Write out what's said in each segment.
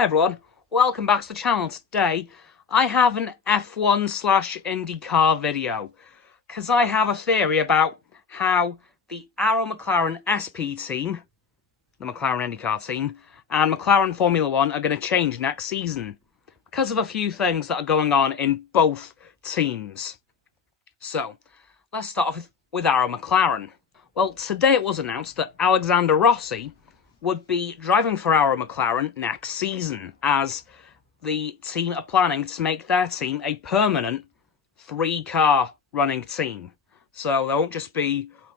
Hey everyone, welcome back to the channel. Today I have an F1/IndyCar video because I have a theory about how the arrowmclarensp team, the McLaren IndyCar team, and McLaren Formula 1 are going to change next season because of a few things that are going on in both teams. So, let's start off with arrowmclaren. Well, today it was announced that Alexander Rossi would be driving for arrowmclaren next season, as the team are planning to make their team a permanent 3-car running team. So there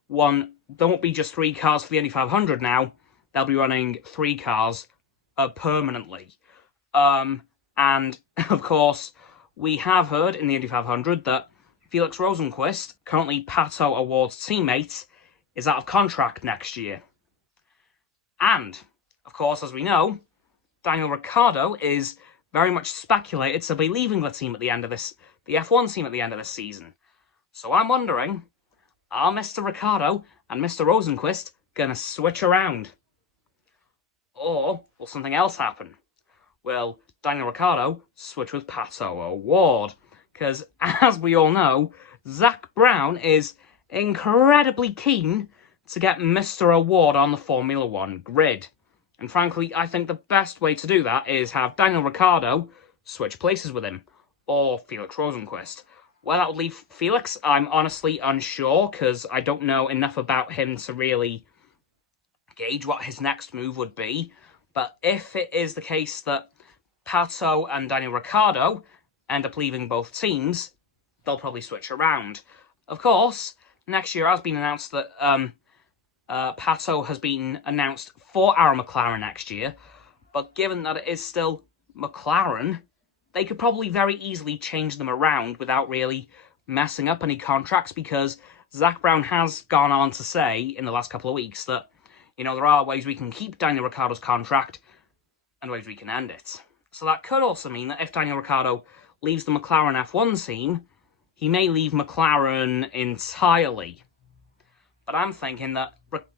won't be just 3 cars for the Indy 500 now. They'll be running 3 cars permanently. And of course, we have heard in the Indy 500 that Felix Rosenqvist, currently Pato Award's teammate, is out of contract next year. And, of course, as we know, Daniel Ricciardo is very much speculated to be leaving the team at the end of the F1 team at the end of this season. So I'm wondering, are Mr. Ricciardo and Mr. Rosenqvist going to switch around? Or will something else happen? Will Daniel Ricciardo switch with Pato Award? Because, as we all know, Zak Brown is incredibly keen to get Mr. Award on the Formula 1 grid. And frankly, I think the best way to do that is have Daniel Ricciardo switch places with him, or Felix Rosenqvist. Where that would leave Felix, I'm honestly unsure, because I don't know enough about him to really gauge what his next move would be. But if it is the case that Pato and Daniel Ricciardo end up leaving both teams, they'll probably switch around. Of course, next year has been announced that Pato has been announced for arrowmclaren next year, but given that it is still McLaren, they could probably very easily change them around without really messing up any contracts, because Zak Brown has gone on to say in the last couple of weeks that, you know, there are ways we can keep Daniel Ricciardo's contract and ways we can end it. So that could also mean that if Daniel Ricciardo leaves the McLaren F1 team, he may leave McLaren entirely. But I'm thinking that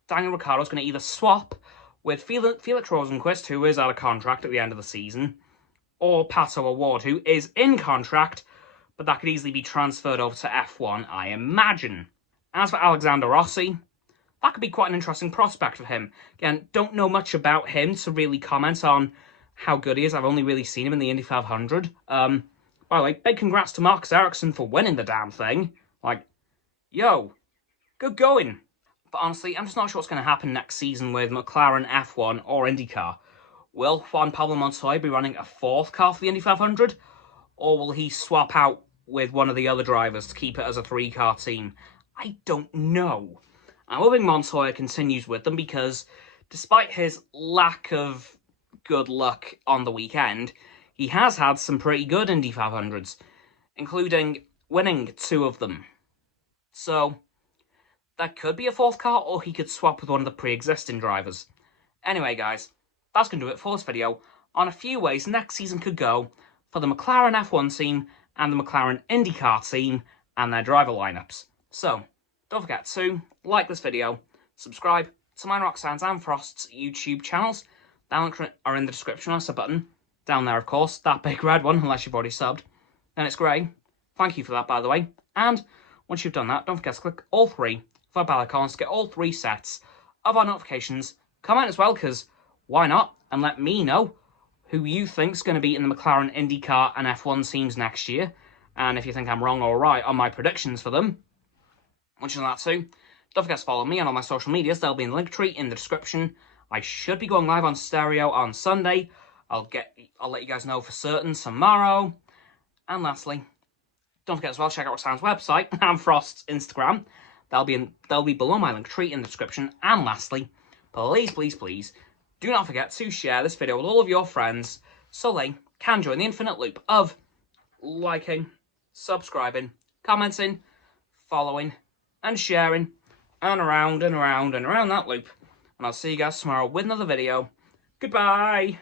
Daniel Ricciardo's going to either swap with Felix Rosenqvist, who is out of contract at the end of the season, or Pato Award, who is in contract, but that could easily be transferred over to F1, I imagine. As for Alexander Rossi, that could be quite an interesting prospect for him. Again, don't know much about him to really comment on how good he is. I've only really seen him in the Indy 500. By the way, big congrats to Marcus Ericsson for winning the damn thing. Like, yo, good going. But honestly, I'm just not sure what's going to happen next season with McLaren F1 or IndyCar. Will Juan Pablo Montoya be running a 4th car for the Indy 500? Or will he swap out with one of the other drivers to keep it as a 3-car team? I don't know. I'm hoping Montoya continues with them, because despite his lack of good luck on the weekend, he has had some pretty good Indy 500s, including winning 2 of them. So that could be a 4th car, or he could swap with one of the pre-existing drivers. Anyway, guys, that's going to do it for this video on a few ways next season could go for the McLaren F1 team and the McLaren IndyCar team and their driver lineups. So, don't forget to like this video, subscribe to mine, Roxanne's and Frost's YouTube channels. The links are in the description. That's a button down there, of course, that big red one, unless you've already subbed. Then it's grey. Thank you for that, by the way. And once you've done that, don't forget to click all 3 for bell icons to get all 3 sets of our notifications. Comment as well, because why not? And let me know who you think's going to be in the McLaren IndyCar and F1 teams next year. And if you think I'm wrong or right on my predictions for them. Once you've done that too, don't forget to follow me on all my social medias. They'll be in the link tree in the description. I should be going live on Stereo on Sunday. I'll let you guys know for certain tomorrow. And lastly, don't forget as well, check out Roxanne's website and Frost's Instagram. They'll be below my link tree in the description. And lastly, please, please, please, do not forget to share this video with all of your friends so they can join the infinite loop of liking, subscribing, commenting, following, and sharing, and around and around and around that loop. And I'll see you guys tomorrow with another video. Goodbye!